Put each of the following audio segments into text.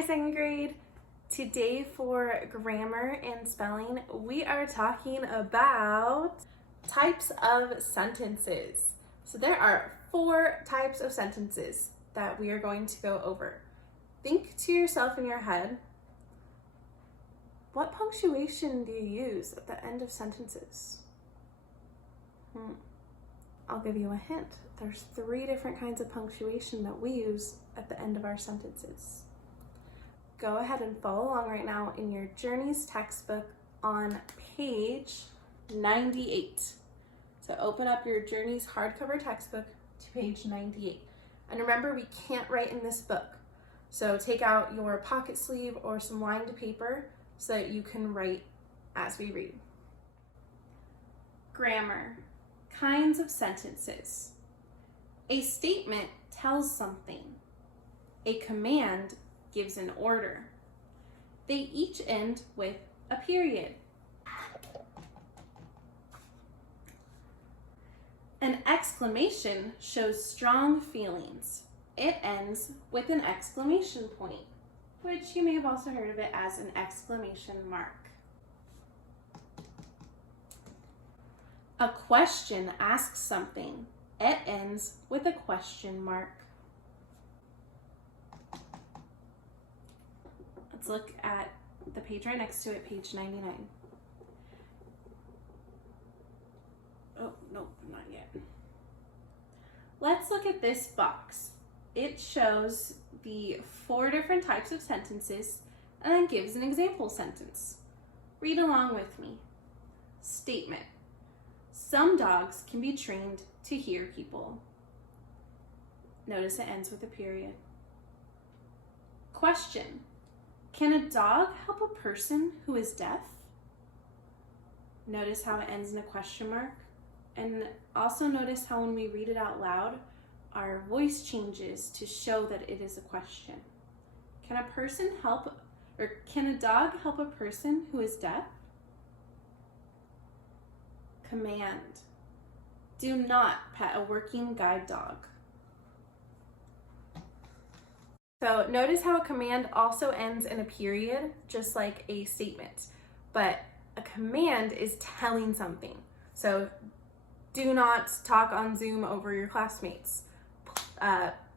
Hi, second grade. Today for grammar and spelling, we are talking about types of sentences. So there are 4 types of sentences that we are going to go over. Think to yourself in your head, what punctuation do you use at the end of sentences? I'll give you a hint. There's 3 different kinds of punctuation that we use at the end of our sentences. Go ahead and follow along right now in your Journeys textbook on page 98. So open up your Journeys hardcover textbook to page 98. And remember, we can't write in this book. So take out your pocket sleeve or some lined paper so that you can write as we read. Grammar. Kinds of sentences. A statement tells something. A command gives an order. They each end with a period. An exclamation shows strong feelings. It ends with an exclamation point, which you may have also heard of it as an exclamation mark. A question asks something. It ends with a question mark. Let's look at the page right next to it, page 99. Oh, no, not yet. Let's look at this box. It shows the 4 different types of sentences and then gives an example sentence. Read along with me. Statement. Some dogs can be trained to hear people. Notice it ends with a period. Question. Can a dog help a person who is deaf? Notice how it ends in a question mark. And also notice how when we read it out loud, our voice changes to show that it is a question. Can a dog help a person who is deaf? Command. Do not pet a working guide dog. So notice how a command also ends in a period, just like a statement. But a command is telling something. So do not talk on Zoom over your classmates.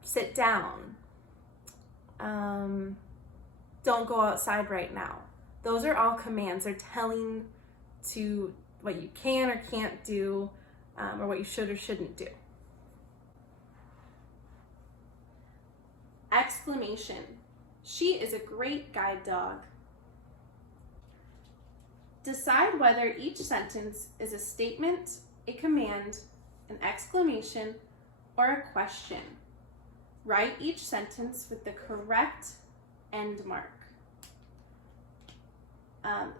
Sit down. Don't go outside right now. Those are all commands. They're telling to what you can or can't do, or what you should or shouldn't do. Exclamation. She is a great guide dog. Decide whether each sentence is a statement, a command, an exclamation, or a question. Write each sentence with the correct end mark.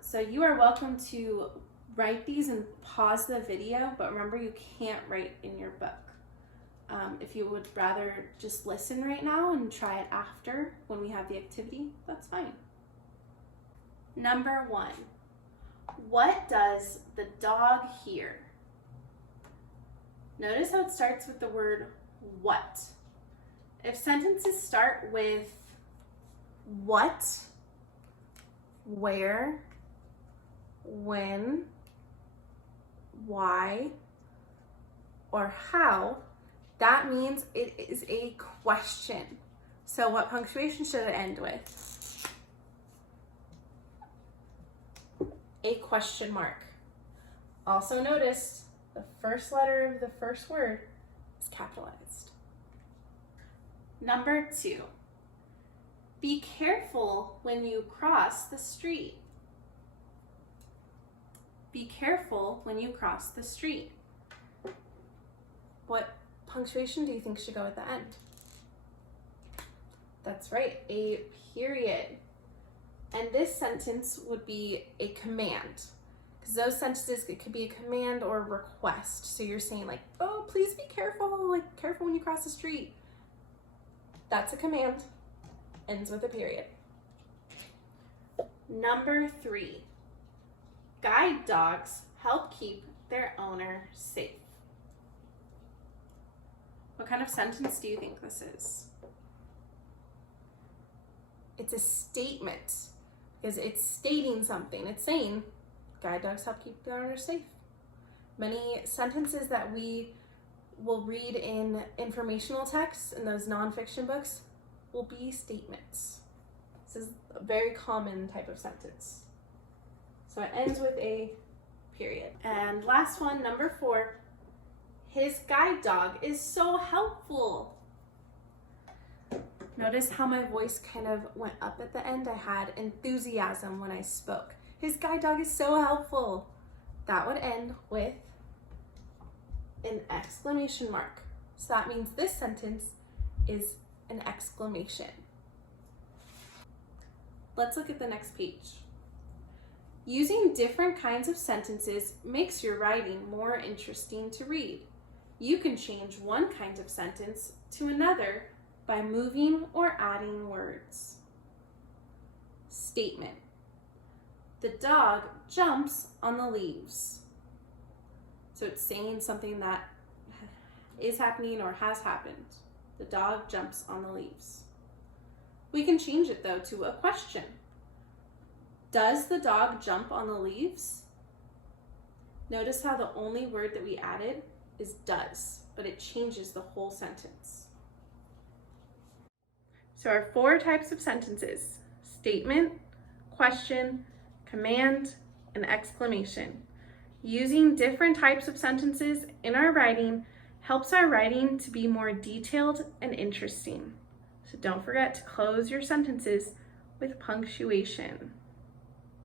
So you are welcome to write these and pause the video, but remember you can't write in your book. If you would rather just listen right now and try it after when we have the activity, that's fine. Number 1, what does the dog hear? Notice how it starts with the word what. If sentences start with what, where, when, why, or how, that means it is a question. So what punctuation should it end with? A question mark. Also notice the first letter of the first word is capitalized. Number 2, be careful when you cross the street. Be careful when you cross the street. What punctuation do you think should go at the end? That's right, a period. And this sentence would be a command, because those sentences, it could be a command or a request. So you're saying like, oh, please be careful, like careful when you cross the street. That's a command, ends with a period. Number 3, guide dogs help keep their owner safe. What kind of sentence do you think this is? It's a statement because it's stating something. It's saying, guide dogs help keep the owner safe. Many sentences that we will read in informational texts in those nonfiction books will be statements. This is a very common type of sentence. So it ends with a period. And last one, number 4, his guide dog is so helpful. Notice how my voice kind of went up at the end. I had enthusiasm when I spoke. His guide dog is so helpful. That would end with an exclamation mark. So that means this sentence is an exclamation. Let's look at the next page. Using different kinds of sentences makes your writing more interesting to read. You can change one kind of sentence to another by moving or adding words. Statement. The dog jumps on the leaves. So it's saying something that is happening or has happened. The dog jumps on the leaves. We can change it though to a question. Does the dog jump on the leaves? Notice how the only word that we added is does, but it changes the whole sentence. So our 4 types of sentences: statement, question, command, and exclamation. Using different types of sentences in our writing helps our writing to be more detailed and interesting. So don't forget to close your sentences with punctuation.